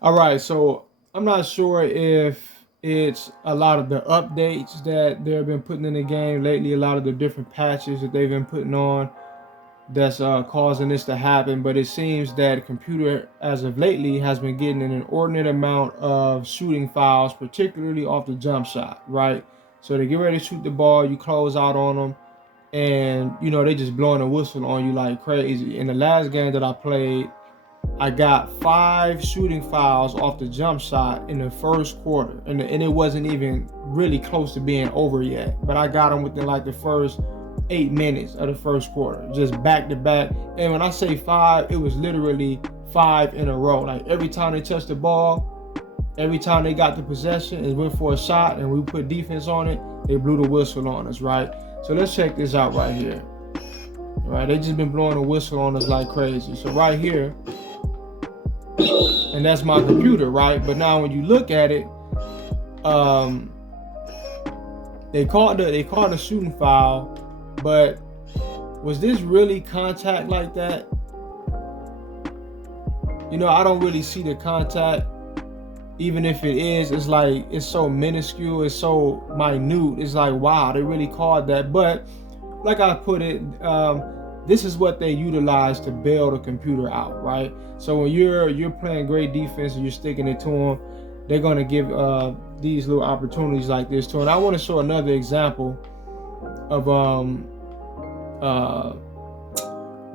All right, so I'm not sure if it's a lot of the updates that they've been putting in the game lately, a lot of the different patches that they've been putting on that's causing this to happen. But it seems that the computer, as of lately, has been getting an inordinate amount of shooting fouls, particularly off the jump shot, right? So they get ready to shoot the ball, you close out on them, and they just blowing a whistle on you like crazy. In the last game that I played, I got 5 shooting fouls off the jump shot in the first quarter, and it wasn't even really close to being over yet. But I got them within like the first 8 minutes of the first quarter, just back to back. And when I say 5, it was literally 5 in a row. Like every time they touched the ball, every time they got the possession and went for a shot, and we put defense on it, they blew the whistle on us, right? So let's check this out right here. All right, they just been blowing the whistle on us like crazy. So right here, and that's my computer, right? But now when you look at it, um, they called a shooting foul, but was this really contact like that? I don't really see the contact. Even if it is, it's like it's so minuscule, it's so minute. It's like, wow, they really called that. But like I put it, this is what they utilize to bail the computer out, right? So when you're playing great defense and you're sticking it to them, they're gonna give these little opportunities like this to them. And I want to show another example of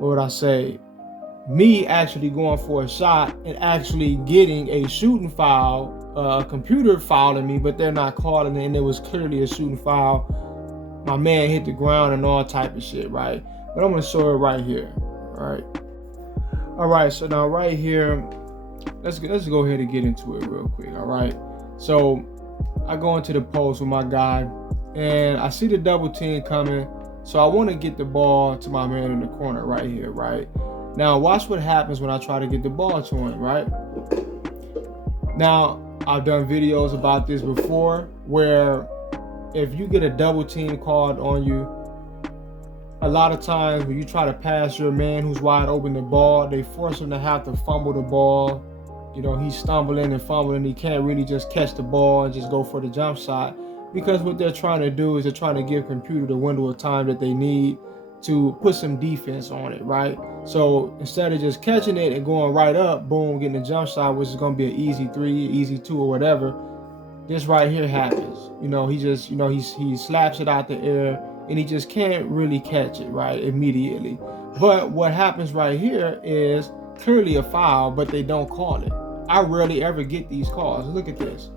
what would I say? Me actually going for a shot and actually getting a shooting foul, a computer fouling me, but they're not calling it, and it was clearly a shooting foul. My man hit the ground and all type of shit, right? But I'm gonna show it right here, all right. So now right here, let's go ahead and get into it real quick, all right? So I go into the post with my guy, and I see the double team coming, so I want to get the ball to my man in the corner right here, right? Now watch what happens when I try to get the ball to him, right? Now I've done videos about this before, where if you get a double team called on you, a lot of times when you try to pass your man who's wide open the ball, they force him to have to fumble the ball. He's stumbling and fumbling. He can't really just catch the ball and just go for the jump shot, because what they're trying to do is they're trying to give computer the window of time that they need to put some defense on it, right? So instead of just catching it and going right up, boom, getting a jump shot, which is going to be an easy 3, easy 2, or whatever, this right here happens. He just, he slaps it out the air, and he just can't really catch it, right, immediately. But what happens right here is clearly a foul, but they don't call it. I rarely ever get these calls. Look at this.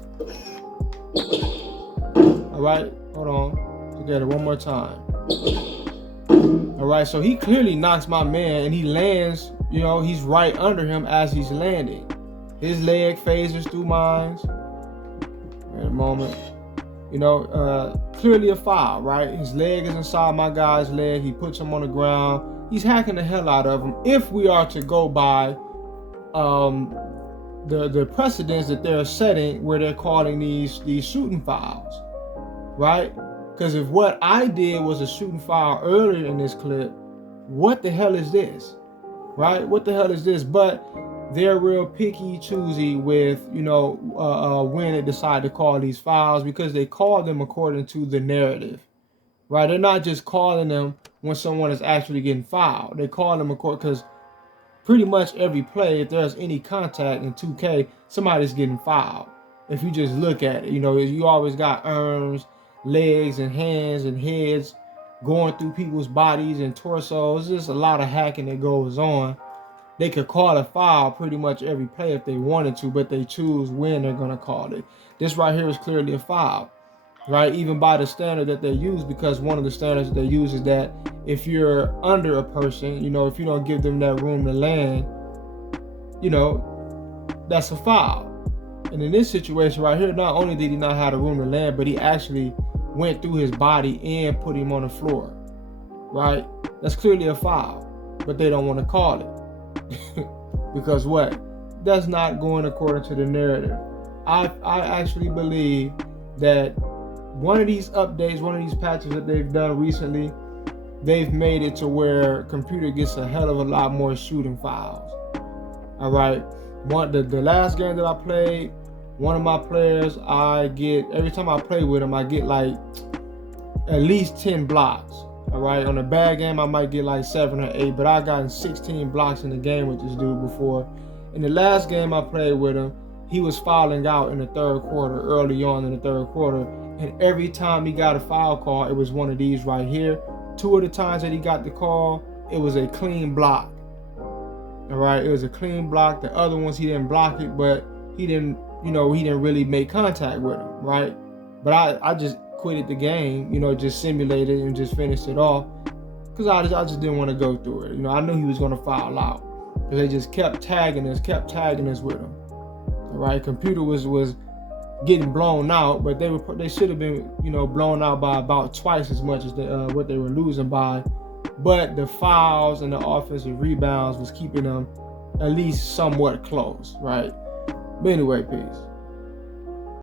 All right, hold on. Together one more time. All right, so he clearly knocks my man, and he lands, he's right under him as he's landing. His leg phases through mine. Wait a moment. Clearly a foul, right? His leg is inside my guy's leg. He puts him on the ground. He's hacking the hell out of him. If we are to go by the precedents that they're setting, where they're calling these shooting fouls, right? Because if what I did was a shooting foul earlier in this clip, what the hell is this, right? What the hell is this? But they're real picky, choosy with, when they decide to call these fouls, because they call them according to the narrative, right? They're not just calling them when someone is actually getting fouled. They call them because pretty much every play, if there's any contact in 2K, somebody's getting fouled. If you just look at it, you always got arms, legs, and hands and heads going through people's bodies and torsos. There's just a lot of hacking that goes on. They could call a foul pretty much every play if they wanted to, but they choose when they're going to call it. This right here is clearly a foul, right? Even by the standard that they use, because one of the standards that they use is that if you're under a person, if you don't give them that room to land, that's a foul. And in this situation right here, not only did he not have the room to land, but he actually went through his body and put him on the floor, right? That's clearly a foul, but they don't want to call it. Because what? That's not going according to the narrative. I actually believe that one of these updates, one of these patches that they've done recently, they've made it to where computer gets a hell of a lot more shooting fouls. All right. The last game that I played, one of my players, every time I play with him, I get like at least 10 blocks. All right, on a bad game, I might get like 7 or 8, but I gotten 16 blocks in the game with this dude before. In the last game I played with him, he was fouling out in the third quarter, early on in the third quarter, and every time he got a foul call, it was one of these right here. 2 of the times that he got the call, it was a clean block. All right, it was a clean block. The other ones, he didn't block it, but he didn't really make contact with him, right? But I just quitted the game, just simulated and just finished it off because I just didn't want to go through it. I knew he was going to foul out because they just kept tagging us with him. All right, computer was getting blown out, but they should have been blown out by about twice as much as what they were losing by. But the fouls and the offensive rebounds was keeping them at least somewhat close, right? But anyway, peace.